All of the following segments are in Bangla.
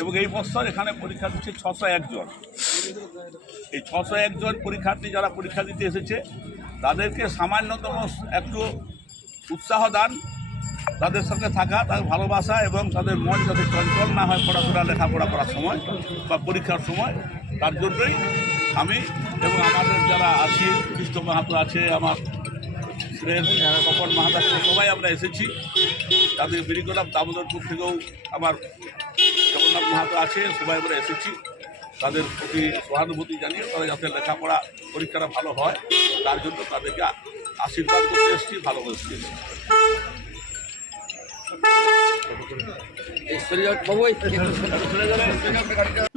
এবং এই বছর এখানে পরীক্ষা দিচ্ছে ছশো একজন। এই ছশো একজন পরীক্ষার্থী যারা পরীক্ষা দিতে এসেছে, তাদেরকে সামান্যতম একটু উৎসাহ দান, তাদের সঙ্গে থাকা, তাদের ভালোবাসা এবং তাদের মন যাতে চঞ্চল না হয় পড়াশোনা, লেখাপড়া করার সময় বা পরীক্ষার সময়, তার জন্যই আমি এবং আমাদের যারা আছি, কৃষ্ণ মাহাতো আছে, আমার কপন মাহাতো সবাই আমরা এসেছি। তাদের বেরিগোলাম দামোদরপুর থেকেও আমার জগন্নাথ মাহাতো আছে, সবাই আমরা এসেছি। তাদের প্রতি সহানুভূতি জানিয়ে তারা যাতে লেখাপড়া পরীক্ষাটা ভালো হয়, তার জন্য তাদেরকে আশীর্বাদ করতে এসেছি, ভালো এসেছি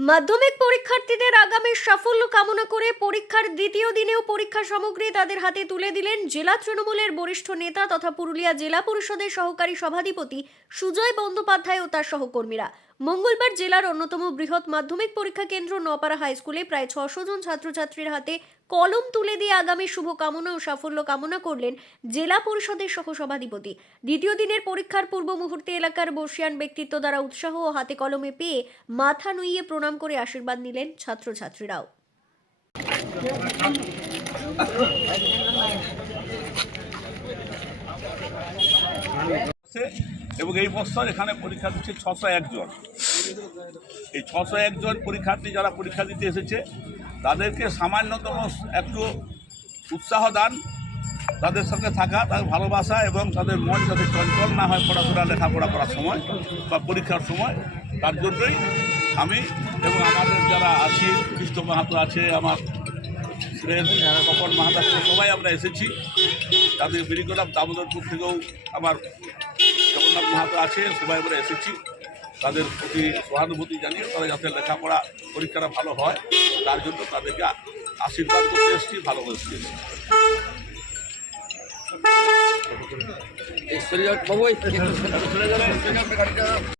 মাধ্যমিক পরীক্ষার্থীদের আগামী সাফল্য কামনা করে পরীক্ষার দ্বিতীয় দিনেও পরীক্ষা সামগ্রী তাদের হাতে তুলে দিলেন জেলা তৃণমূলের বরিষ্ঠ নেতা তথা পুরুলিয়া জেলা পরিষদের সহকারী সভাধিপতি সুজয় বন্দ্যোপাধ্যায় ও তার সহকর্মীরা। মঙ্গলবার জেলার অন্যতম বৃহৎ মাধ্যমিক পরীক্ষা কেন্দ্র নপাড়া হাই স্কুলে প্রায় ছশো জন ছাত্রছাত্রীর হাতে কলম তুলে দিয়ে আগামী শুভ কামনা ও সাফল্য কামনা করলেন জেলা পরিষদের সহসভাধিপতি। দ্বিতীয় দিনের পরীক্ষার পূর্ব মুহূর্তে এলাকার বর্ষিয়ান ব্যক্তিত্ব দ্বারা উৎসাহ ও হাতে কলমে পেয়ে মাথা নুইয়ে প্রণাম করে আশীর্বাদ নিলেন ছাত্রছাত্রীরাও আছে এবং এই বছর এখানে পরীক্ষা দিচ্ছে ছশো একজন। এই ছশো একজন পরীক্ষার্থী যারা পরীক্ষা দিতে এসেছে, তাদেরকে সামান্যতম একটু উৎসাহ দান, তাদের সঙ্গে থাকা, তাদের ভালোবাসা এবং তাদের মন যাতে চঞ্চল না হয় পড়াশোনা, লেখাপড়া করার সময় বা পরীক্ষার সময়, তার জন্যই আমি এবং আমাদের যারা আছি, কৃষ্ণ মাহাতো আছে, আমার কপন মাহাতো সবাই আমরা এসেছি। তাদের বেরিগোলাম দামোদরপুর থেকেও আমার জগন্নাথ মাহাতো আছে সবাই আমরা এসেছি। তাদের প্রতি সহানুভূতি জানিয়ে তারা যাতে লেখাপড়া পরীক্ষাটা ভালো হয় তার জন্য তাদেরকে আশীর্বাদ করতে এসেছি ভালো এসেছি।